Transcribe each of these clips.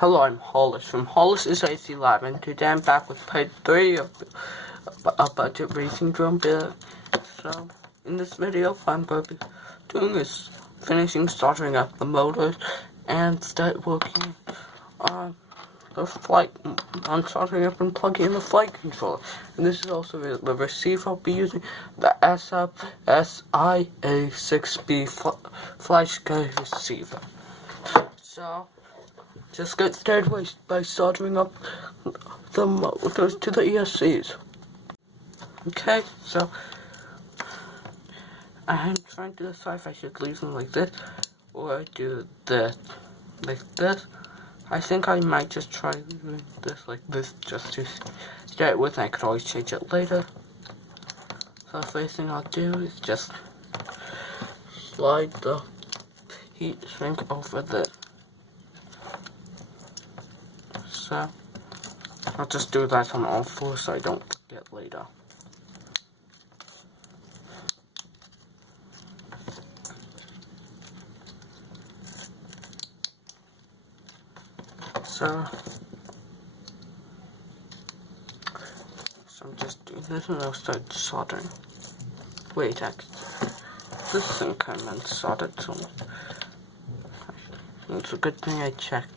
Hello, I'm Hollis from Hollis is AC Lab, and today I'm back with part 3 of a budget racing drone build. So, in this video, what I'm going to be doing is finishing soldering up the motors and start working on the flight, on soldering up and plugging in the flight controller. And this is also the receiver. I'll be using the SIA6B flysky receiver. So, just get started by soldering up the motors to the ESCs. Okay, so I'm trying to decide if I should leave them like this or do this like this. I think I might just try doing this like this just to start with, and I could always change it later. So the first thing I'll do is just slide the heat shrink over this. So I'll just do that on all fours so I don't forget later. So I'm just doing this and I'll start soldering. Wait, actually, this thing kind of soldered, so it's a good thing I checked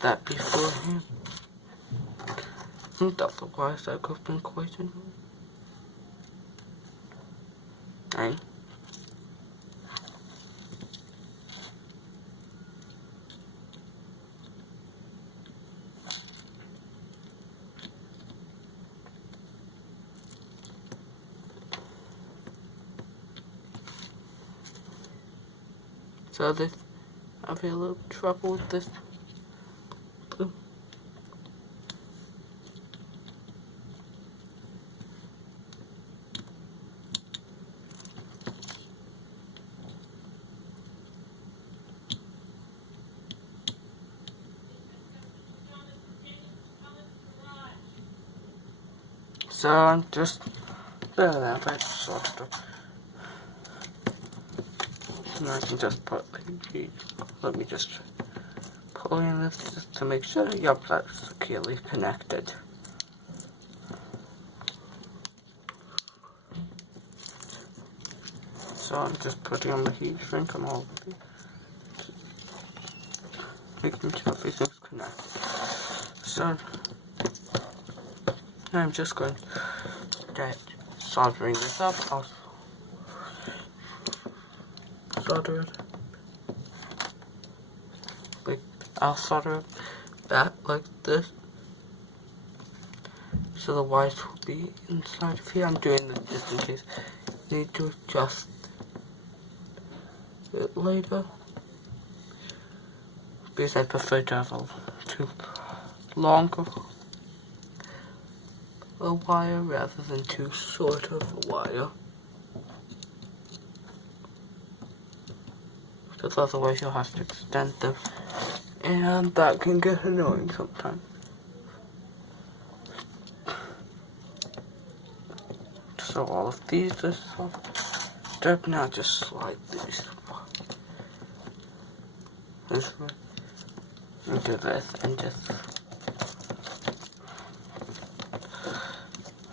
that beforehand. Otherwise, that could have been quite annoying. Right? So this, I've had a little trouble with this. So I'm just there. I sorted up. And I can just put. Let me just pull in this just to make sure. Yup, that's securely connected. So I'm just putting on the heat shrink and all of it, making sure everything's connected. So I'm just going to start soldering this up. I'll solder it. I'll solder that like this, so the wires will be inside of here. I'm doing this just in case I need to adjust it later, because I prefer to have a too longer a wire rather than too short of a wire, because otherwise you'll have to extend them, and that can get annoying sometimes. So all of these are soldered. Now just slide these this way into this and just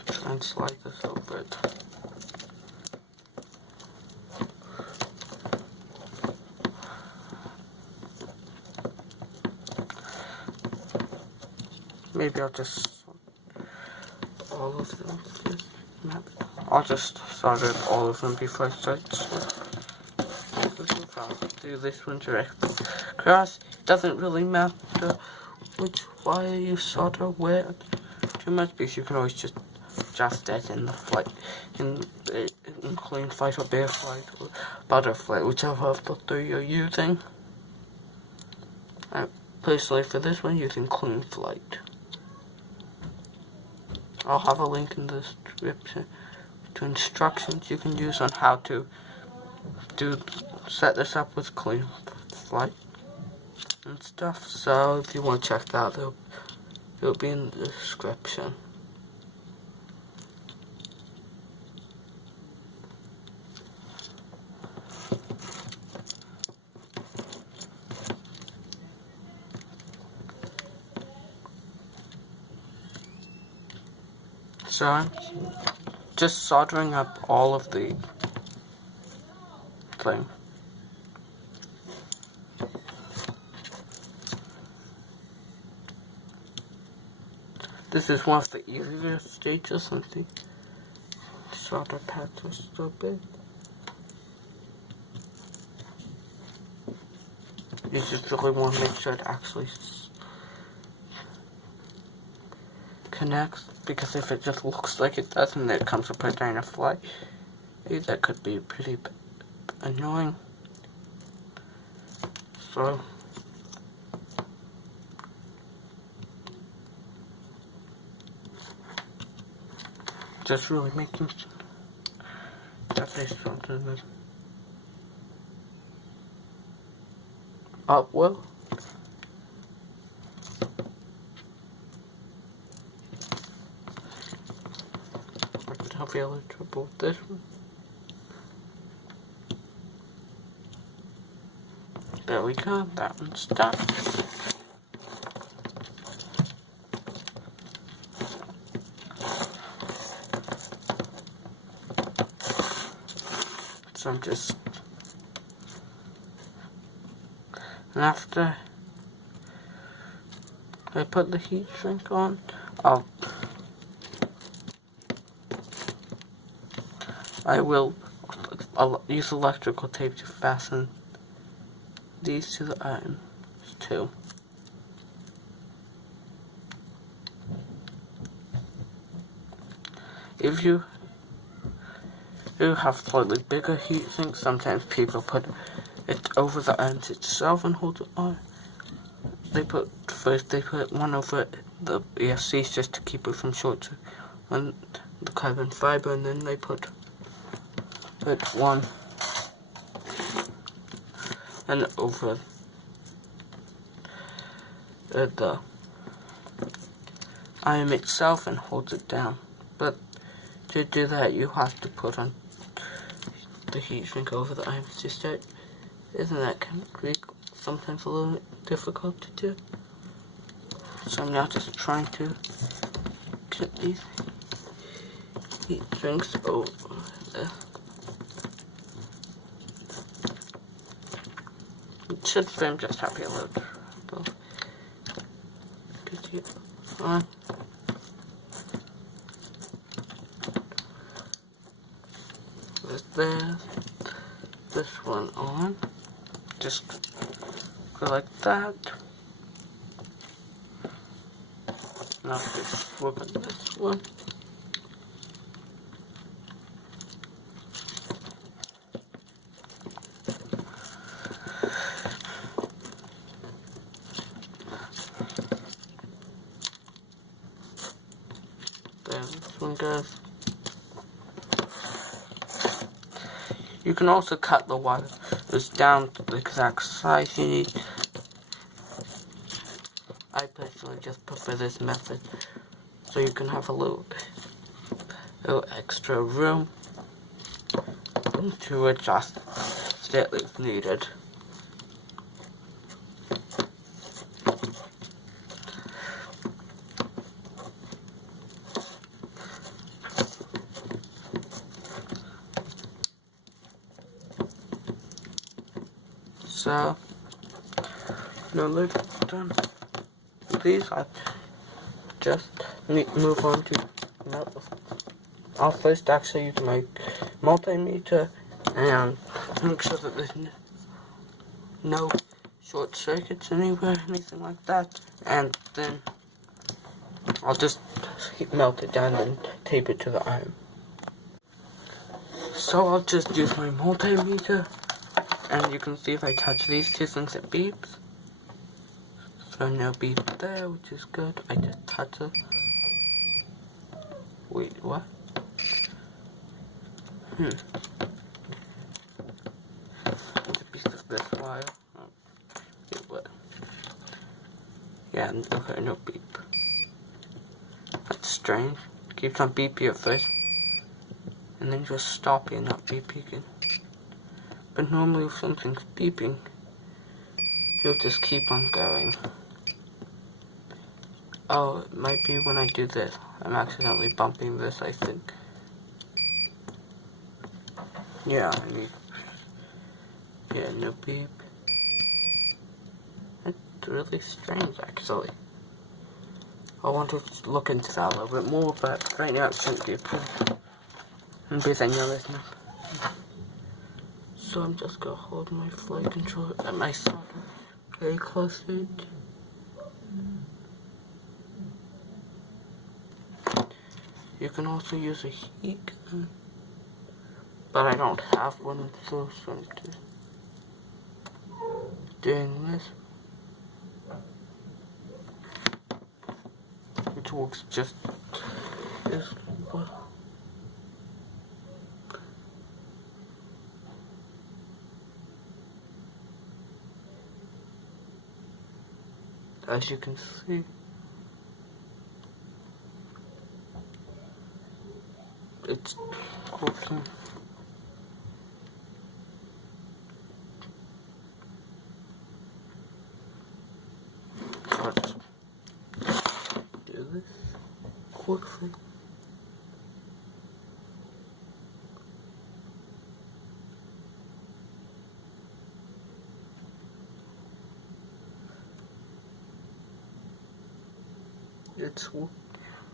try and slide this over it. Maybe I'll just all of them. I'll just solder all of them before I start. I'll do this one directly. Because it doesn't really matter which wire you solder where too much, because you can always just adjust it in the flight, in clean flight or bare flight or butterfly, whichever of the three you're using. Personally, for this one, using clean flight. I'll have a link in the description to instructions you can use on how to set this up with clean flight and stuff. So if you want to check that out, it'll be in the description. So I'm just soldering up all of the thing. This is one of the easier stages of the solder pads are so big. You just really want to make sure it actually connects, because if it just looks like it does and it comes apart during a flight, that could be pretty annoying. So just really making sure that there's something that up well. I could have a little trouble with this one. There we go, that one's done. So I'm just, and after I put the heat shrink on, I will use electrical tape to fasten these to the arms too. If you have slightly bigger heat sinks, sometimes people put it over the arms itself and hold it on. They put one over the ESCs just to keep it from short on the carbon fiber, and then they put one and over the iron itself and holds it down. But to do that, you have to put on the heat shrink over the iron to start. Isn't that kind of sometimes a little bit difficult to do? So I'm now just trying to get these heat shrinks over there. It should film, just have a little trouble. This one on. Just go like that. Now just work on this one. There, this one goes. You can also cut the wires down to the exact size you need. I personally just prefer this method, so you can have a little extra room to adjust it if needed. So, now that it's done, please, I just move on to, I'll first actually use my multimeter and make sure that there's no short circuits anywhere, anything like that, and then I'll just melt it down and tape it to the iron. So I'll just use my multimeter. And you can see if I touch these two things, it beeps. So no beep there, which is good. I just touch it. Wait, what? It's a piece of this wire. Oh, wait, what? Yeah, okay, no beep. That's strange. It keeps on beeping at first, and then just stopping and not beeping again. But normally if something's beeping, he'll just keep on going. Oh, it might be when I do this. I'm accidentally bumping this, I think. Yeah, I need... Yeah, no beep. It's really strange, actually. I want to look into that a little bit more, but right now it shouldn't be a problem. And because I know there's nothing. So I'm just gonna hold my flight controller at my side very close to it. You can also use a heat gun, but I don't have one, so I'm just doing this, which works just as well. As you can see, it's working. So let's do this quickly. It's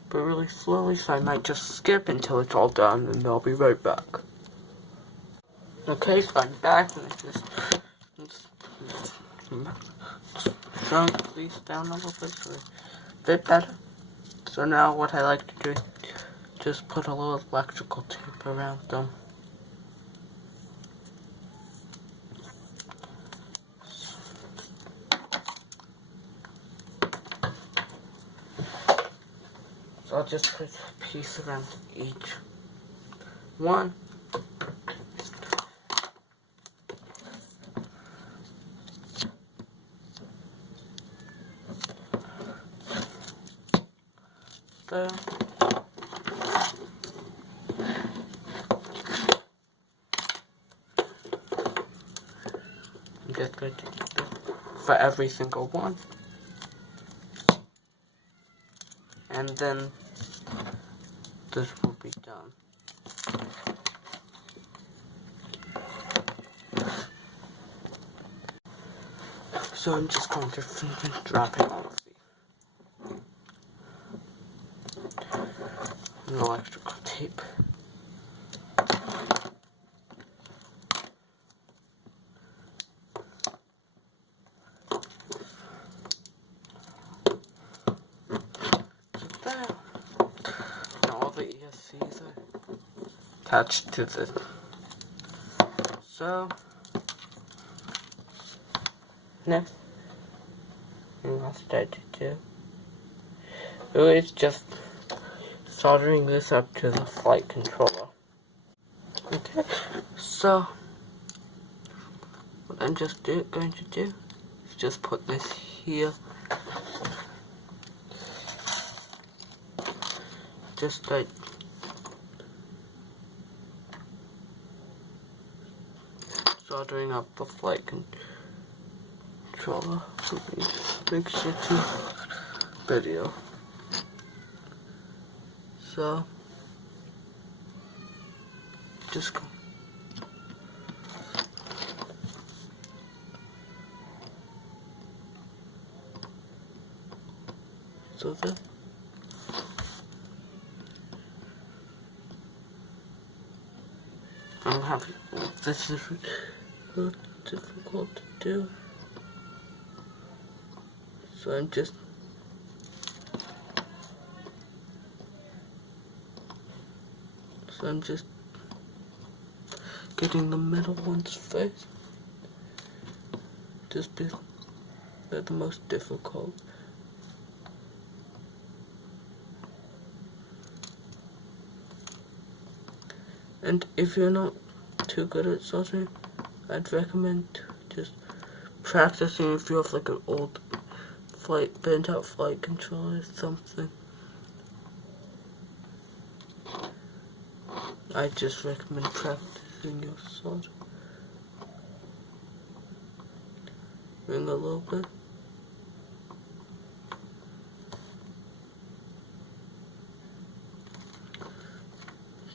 but really slowly, so I might just skip until it's all done, and I'll be right back. Okay, so I'm back, and I just shrunk these down a little bit, so a bit better. So now what I like to do is just put a little electrical tape around them. So I'll just put a piece around each one. There. I'm just going to do this for every single one. And then this will be done. So I'm just going to finish dropping all of the electrical tape. So there. Now all the ESCs are attached to this. So next thing I'll start to do is just soldering this up to the flight controller. Okay, so what I'm just going to do is just put this here, just like soldering up the flight controller. Make sure to video. So just go. So then I'm happy. This is really difficult to do. So I'm just getting the middle ones first. Just because they're the most difficult. And if you're not too good at soldering, I'd recommend just practicing if you have like an old burnt out flight controller or something. I just recommend practicing your soldering a little bit.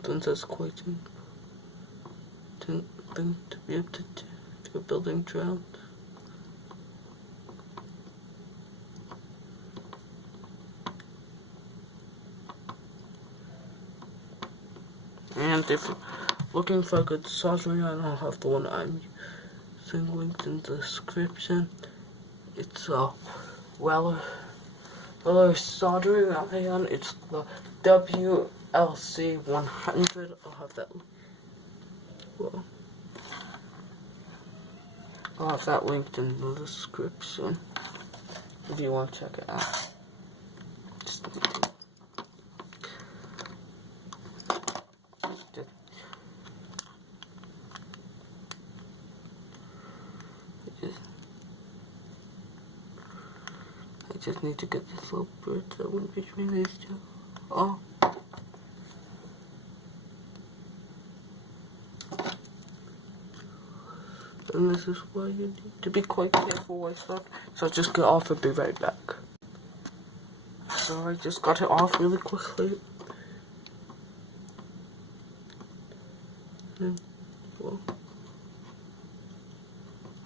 since that's quite an thing to be able to do if you're building drones. And if you're looking for a good soldering iron, I'll have the one I'm using linked in the description. It's a Weller soldering iron. It's the WLC 100. I'll have that. Well, I'll have that linked in the description if you want to check it out. I just need to get this little bridge that went between these two. Oh. And this is why you need to be quite careful with that. So just get off and be right back. So I just got it off really quickly. And, well,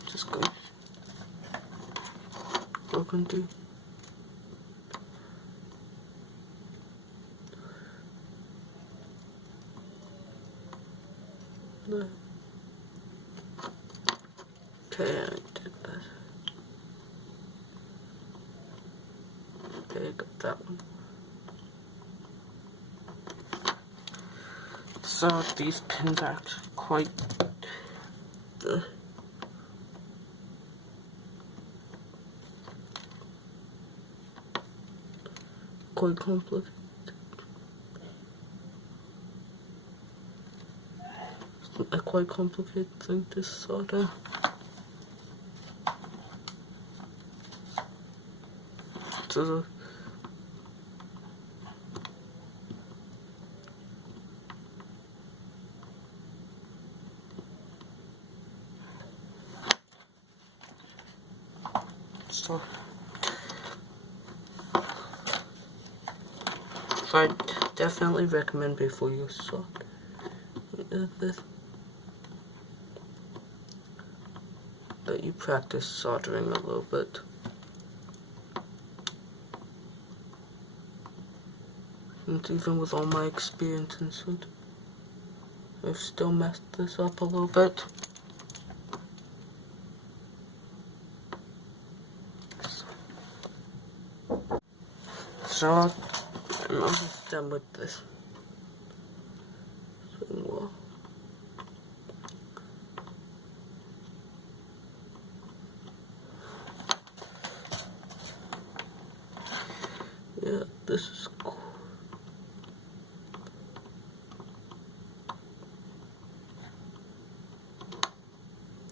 just go. Open to. No. Okay, I did that. Okay, I got that one. So these pins are actually quite complicated. It's a quite complicated thing to solder. So I definitely recommend before you solder this that you practice soldering a little bit. And even with all my experience in soldering, I've still messed this up a little bit. So I'm almost done with this. So, yeah, this is cool.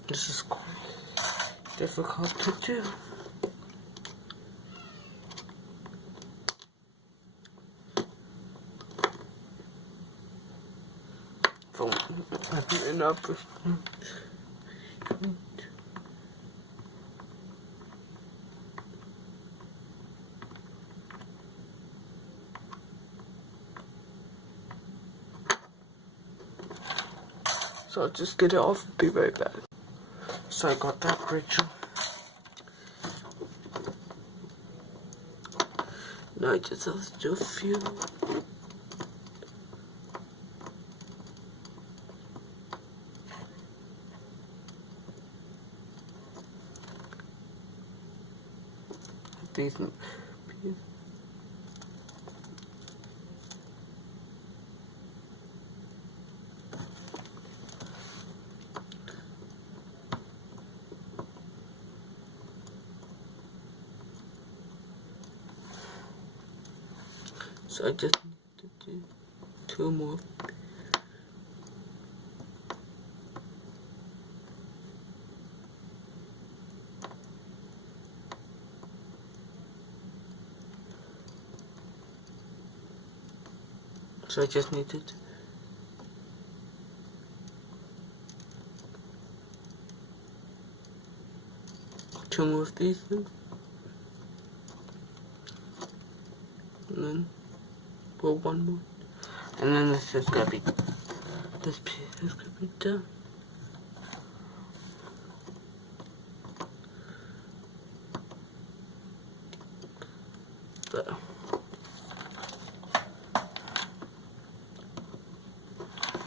This is quite difficult to do. So I'll just get it off and be right back. So I got that bridge. Now I just have to do a few. These. So I just need to do 2 more. So I just needed 2 more of these things. And then, well, 1 more. And then this is gonna be, this piece is gonna be done.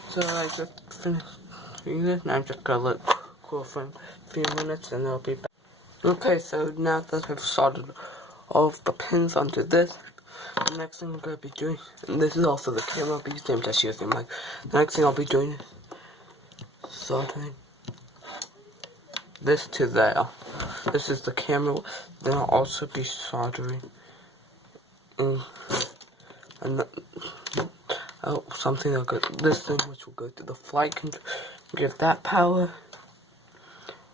So, I just finished doing this, and I'm just gonna let it cool for a few minutes, and I'll be back. Okay, so now that I've soldered all of the pins onto this, the next thing I'm going to be doing, and this is also the camera piece, I'm just using my, the next thing I'll be doing is soldering this to there. This is the camera, then I'll also be soldering and something that'll go, this thing which will go to the flight control, give that power.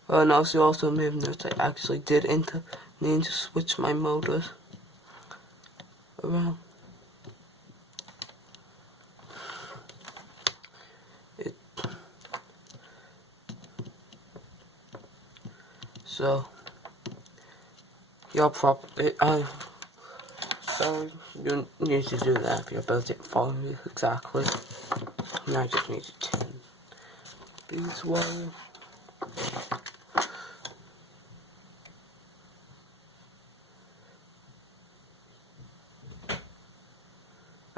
And also may have noticed I actually did need to switch my motors around. So you'll probably so you need to do that if you're both following me exactly. And I just need to turn these wires.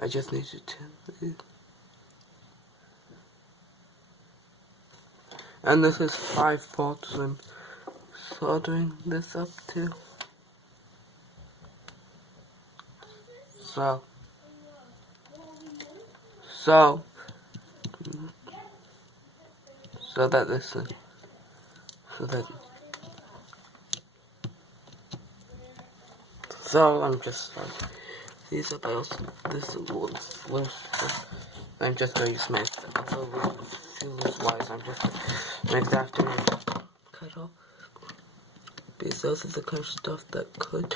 I just need to turn these. And this is 5 volts I'm soldering this up to. So that this is, so I'm just like, these are those, this is loose. I'm just going to use my few loose wires. I'm just going to exactly cut off, because those are the kind of stuff that could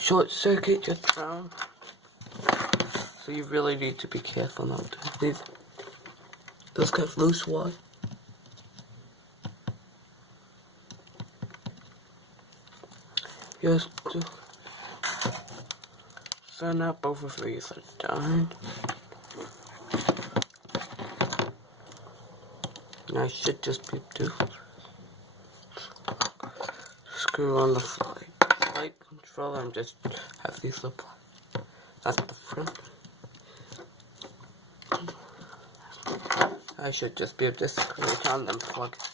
short circuit your phone. So you really need to be careful not to leave those kind of loose wires. Yes, so now both of these are done. I should just be able to screw on the flight controller and just have these apply. That's the front. I should just be able to screw it on and plug it.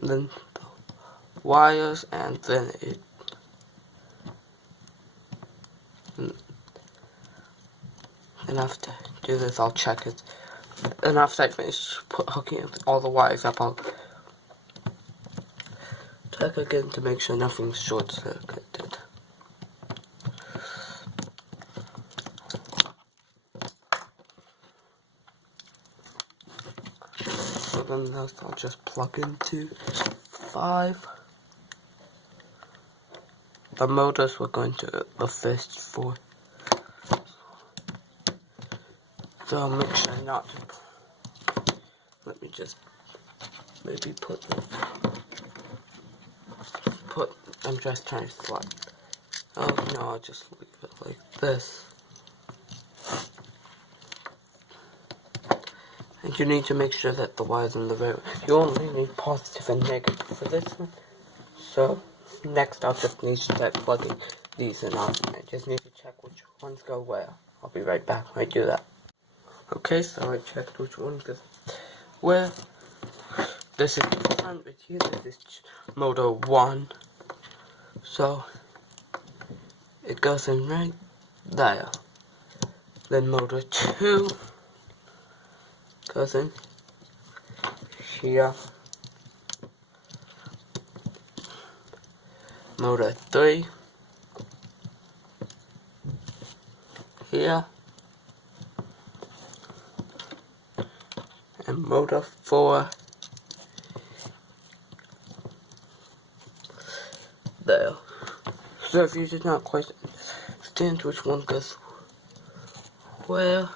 And then the wires, and then it. And after I do this, I'll check it. And after I finish hooking all the wires up, I'll check again to make sure nothing's short circuited. So then this I'll just plug into 5. The motors were going to the first 4. So I'll make sure not to. Let me just maybe I'm just trying to slide. Oh no, I'll just leave it like this. And you need to make sure that the wires in the road, you only need positive and negative for this one. So next I'll just need to start plugging these in. I just need to check which ones go where. I'll be right back when I do that. Okay, so I checked which one goes where. This is the front right here. This is motor 1. So it goes in right there. Then motor 2 goes in here. Motor 3 here. And motor 4 there. So if you did not quite understand which one goes where,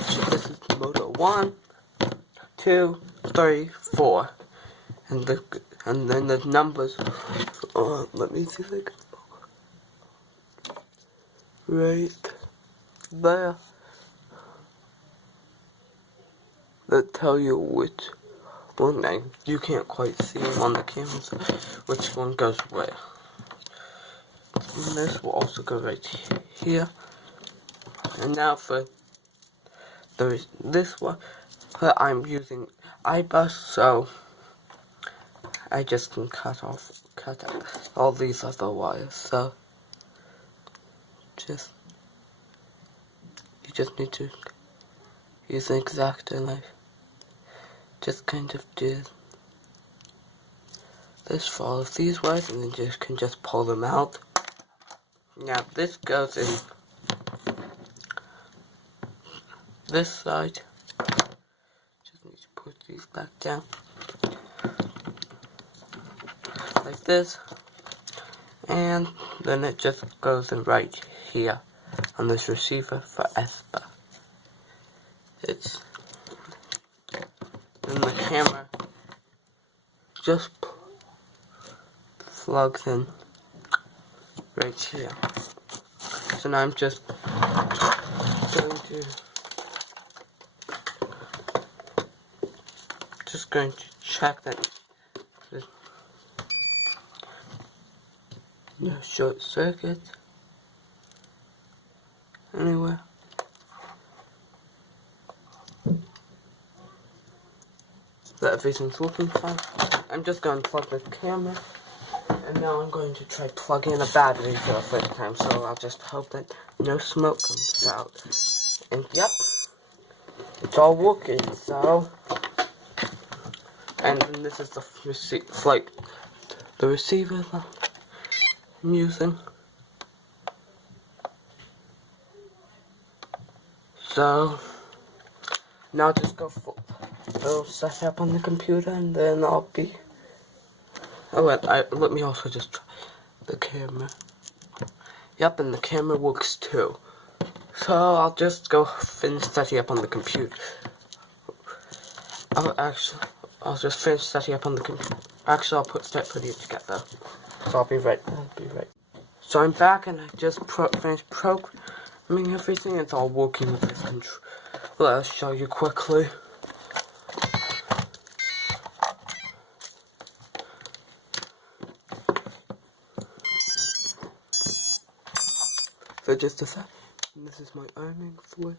so this is motor 1, 2, 3, 4, and then the numbers. Let me see if I can right there that tell you which one. You can't quite see them on the cameras, which one goes where. And this will also go right here. And now for this one, I'm using iBus, so I just can cut out all these other wires. So you just need to use an X-Acto knife. Just kind of do this for all of these wires, and then you can just pull them out. Now this goes in this side. Just need to put these back down like this, and then it just goes in right here on this receiver for SBA. It's in the camera just plugs in right here. So now I'm just going to check that there's no short circuit anywhere. That everything's working fine. I'm just going to plug the camera, and now I'm going to try plugging in a battery for the first time, so I'll just hope that no smoke comes out. And yep, it's all working. So, and then this is the receiver I'm using. So now just it'll set up on the computer, and then I'll be. Oh wait, let me also just try the camera. Yep, and the camera works too. So I'll just go finish setting up on the computer. I'll just finish setting up on the computer. Actually, I'll start putting it together. So I'll be right. So I'm back, and I just finished programming everything. It's all working with this control. Well, I'll show you quickly. So just a sec. This is my arming fluid.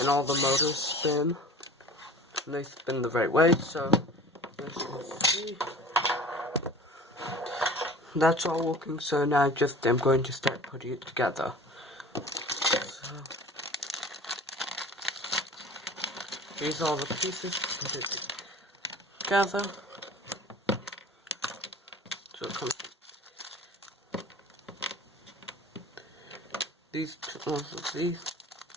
And all the motors spin. And they spin the right way, so as you can see, that's all working. So now I'm going to start putting it together. So here's all the pieces to put it together. So it comes these ones of these,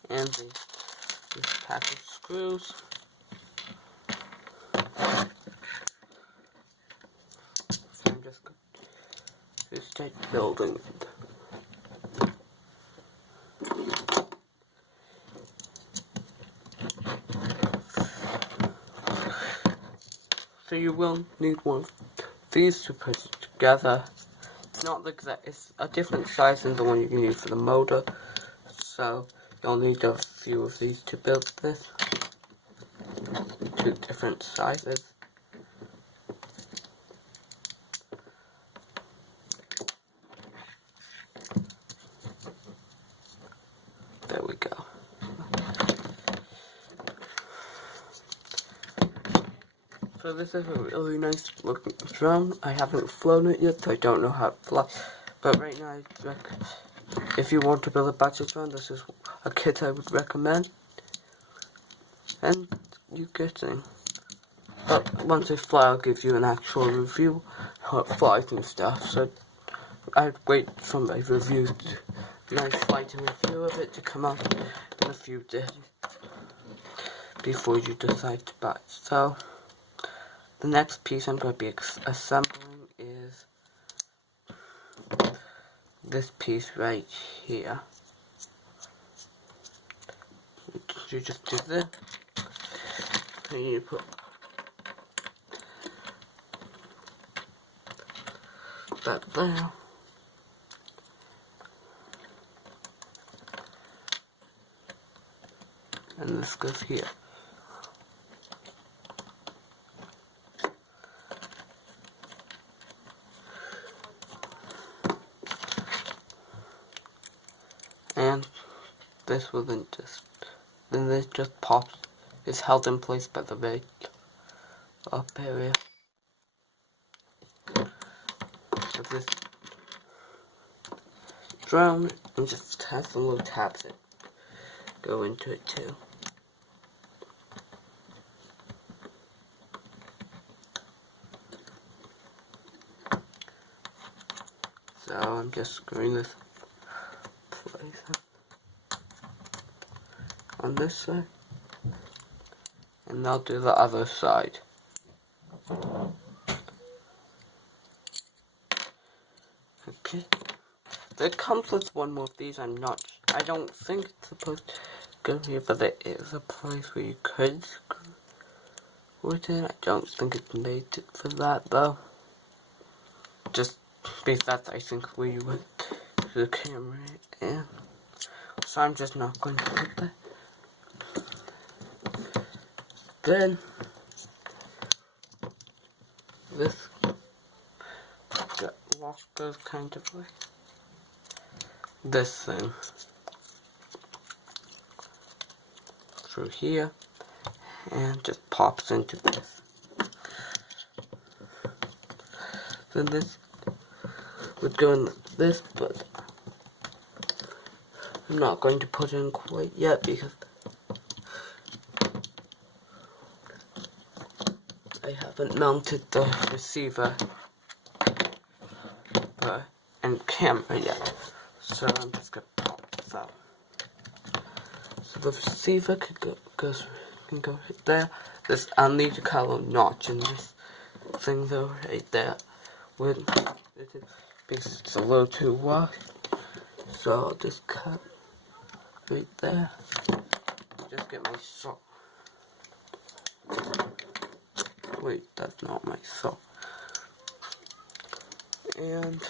and this pack of screws. So I'm just going to start building it. So you will need one of these to put it together. It's not the exact, it's a different size than the one you can use for the motor. So you'll need a few of these to build this. Two different sizes. There we go. So this is a really nice looking drone. I haven't flown it yet, so I don't know how it flies. But right now, if you want to build a battle drone, this is a kit I would recommend. And you getting. But once it flies, I'll give you an actual review how it flies and stuff. So I'd wait for my reviews, nice flight and review of it to come out in a few days before you decide to buy it. So the next piece I'm going to be assembling is this piece right here. You just do this, and you put that there, and this goes here. And this will then this just pops. It's held in place by the very up area of this drum, and just have some little tabs that go into it too. So I'm just screwing this place on this side, and I'll do the other side. Okay. It comes with one more of these. I don't think it's supposed to go here, but there is a place where you could screw it in. I don't think it's made for that though. Just because that's, I think, where you would the camera in. So I'm just not going to put that. Then this lock goes kind of like this thing through here and just pops into this. Then this would go in this, but I'm not going to put it in quite yet because I haven't mounted the receiver and camera yet, so I'm just gonna pop this out. So the receiver can go right there. I'll need to cut a notch in this thing though, right there. Because it's a little too wide, so I'll just cut right there. Just get my saw. Wait, that's not my saw. And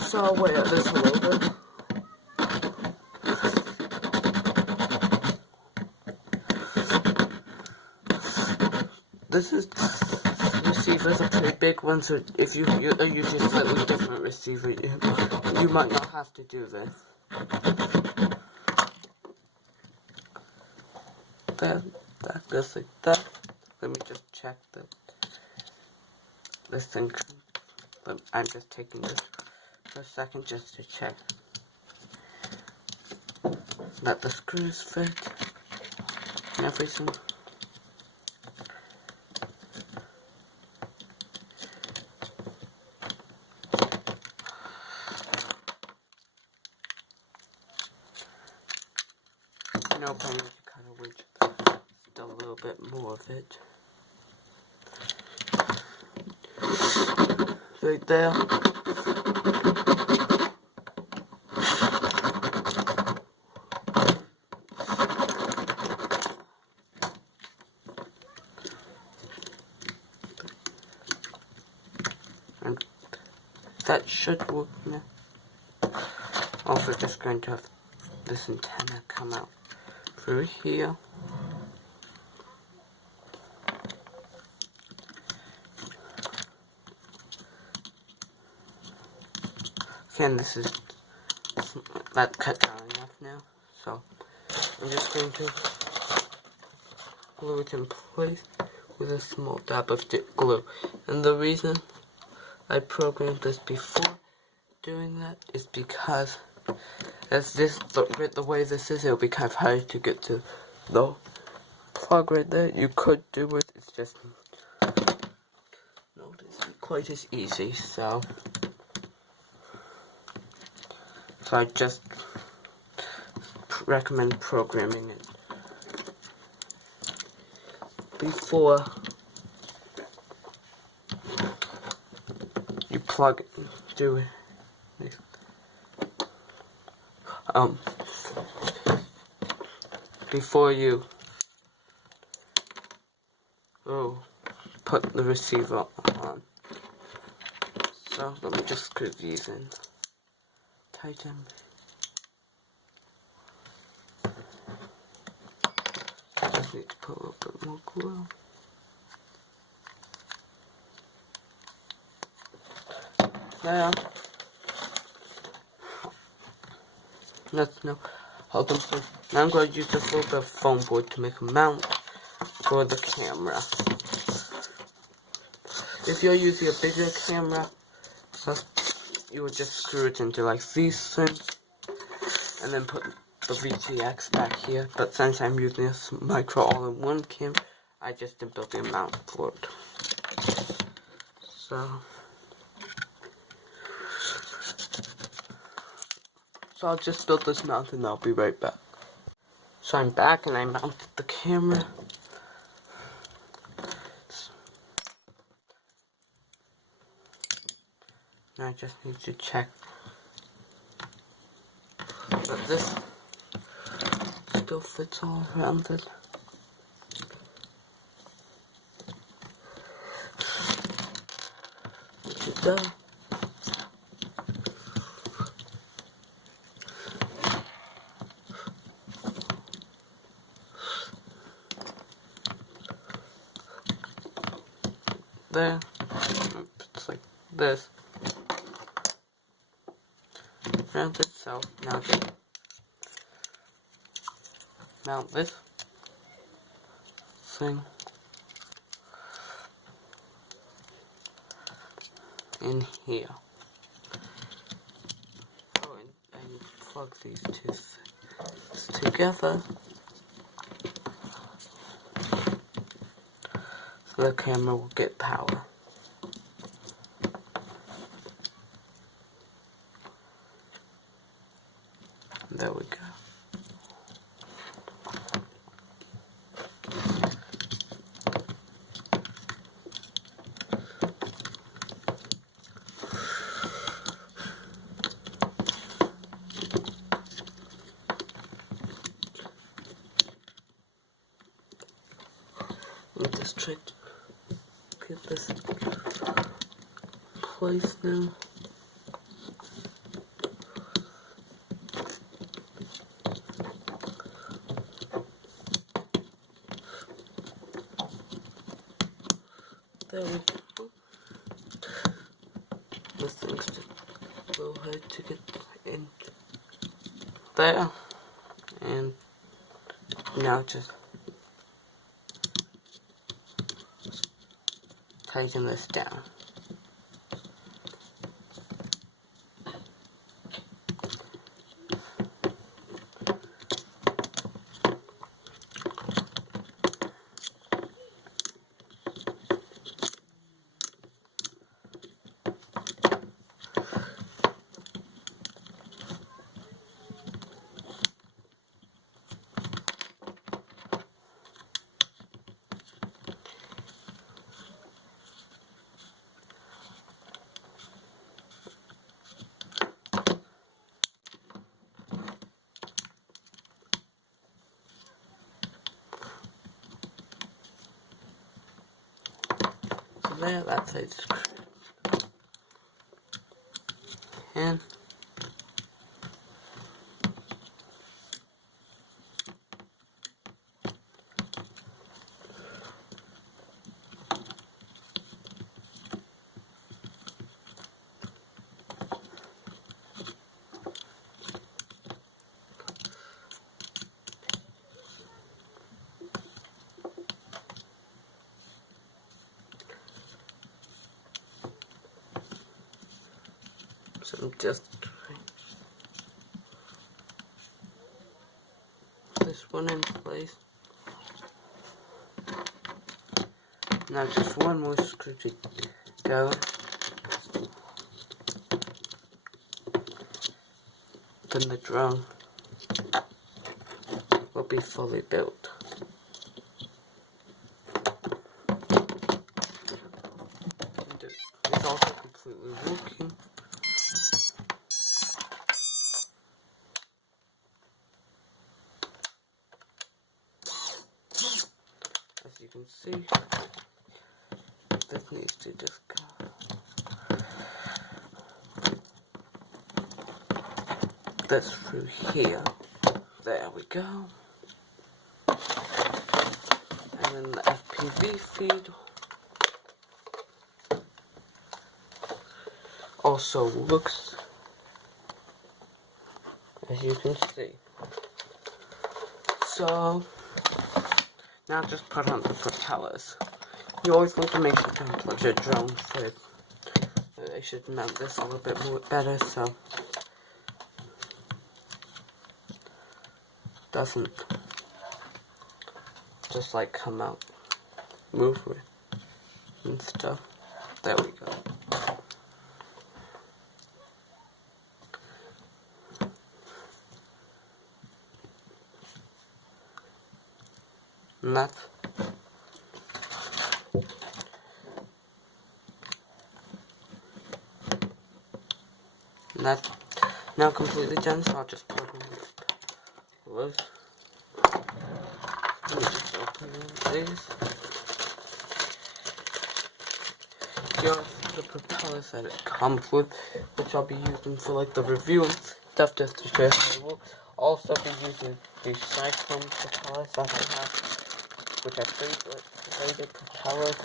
so I'll wait at this a little bit. Receivers are pretty big ones, so if you are using a slightly different receiver, you might not have to do this. That goes like that. Let me just check this thing. I'm just taking this for a second just to check that the screws fit and everything. Nope, I need to cut away just a little bit more of it. Right there. And that should work now. Also just going to have this antenna come out through here. Again, this is that cut down enough now, so I'm just going to glue it in place with a small dab of glue. And the reason I programmed this before doing that is because as the way this is, it'll be kind of hard to get to the plug right there. You could do it, it's just not quite as easy, so I just recommend programming it before you plug it, do it. Before you put the receiver on. So let me just screw these in. Tighten. need to put a little bit more glue. There. No, hold on please. Now I'm going to use this little bit of foam board to make a mount for the camera. If you're using a bigger camera, you would just screw it into like these things, and then put the VTX back here. But since I'm using this micro all-in-one camera, I just didn't build the mount for it. So I'll just build this mount and I'll be right back. So I'm back and I mounted the camera. Now I just need to check that this still fits all around it. Look at that. There. It's like this. Around it, so now just mount this thing in here. Oh, and I need to plug these two things together so the camera will get power. There we go. Let me just try to get this placed now. There we go. This thing's just a little hard to get in there. And now just tighten this down. There, that's how it's screwed. And so I'm just this one in place. Now just one more screw to go. Then the drone will be fully built. And it's also completely working. As you can see, this needs to just go this through here. There we go. then the FPV feed also looks, as you can see. So now just put on the propellers. You always want to make sure to put your drone with. I should mount this a little bit more better so doesn't just like come out, move it and stuff. There we go. And that's now completely done, so I'll just put in this. Let me just open these. Here's the propellers that it comes with, which I'll be using for like the review and stuff just to show how they work. Also be using these cyclone propellers that I have, which are favorite propellers.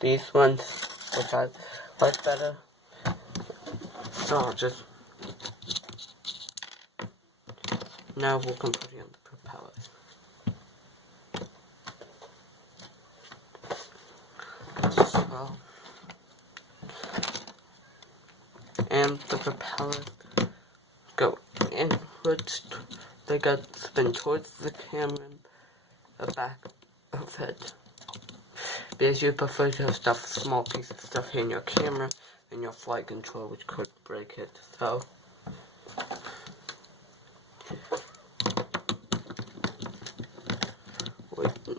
These ones, which I like better. So I'll just now we'll complete on the propellers. So, and the propellers go inwards. They got spin towards the camera and the back of it. Because you prefer to stuff small piece of stuff here in your camera and your flight control, which could break it. So wait now.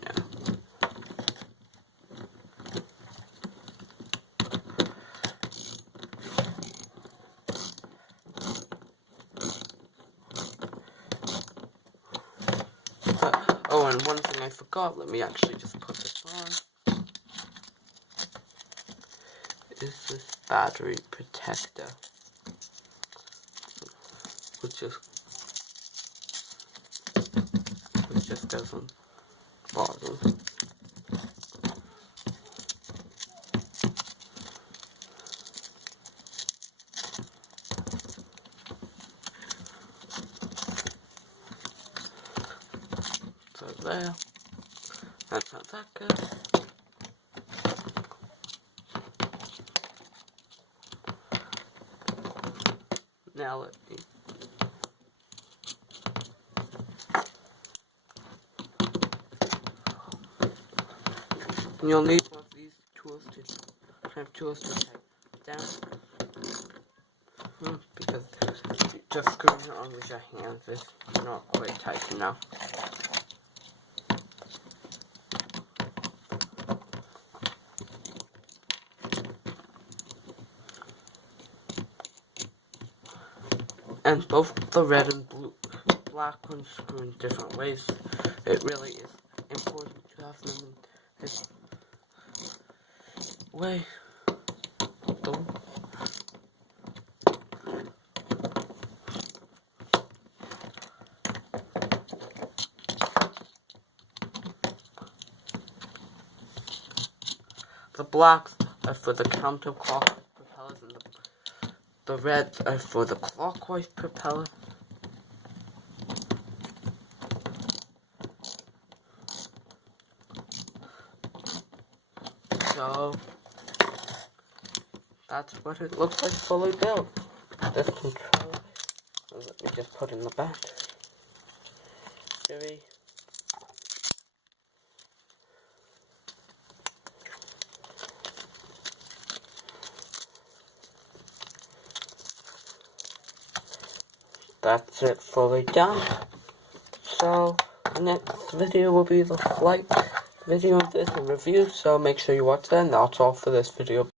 Oh, and one thing I forgot, let me actually just put this on, is this battery protector, which just doesn't bother. So there, that's not that good. Now let me. You'll need one of these tools to tighten down. Because just screwing it on with your hands is not quite tight enough. And both the red and black ones screw in different ways. It really is important to have them in this way. The blacks are for the counterclockwise propellers and the reds are for the clockwise propeller. So that's what it looks like fully built. This controller, let me just put in the back. That's it fully done. So the next video will be the flight video of this and review, so make sure you watch that, and that's all for this video.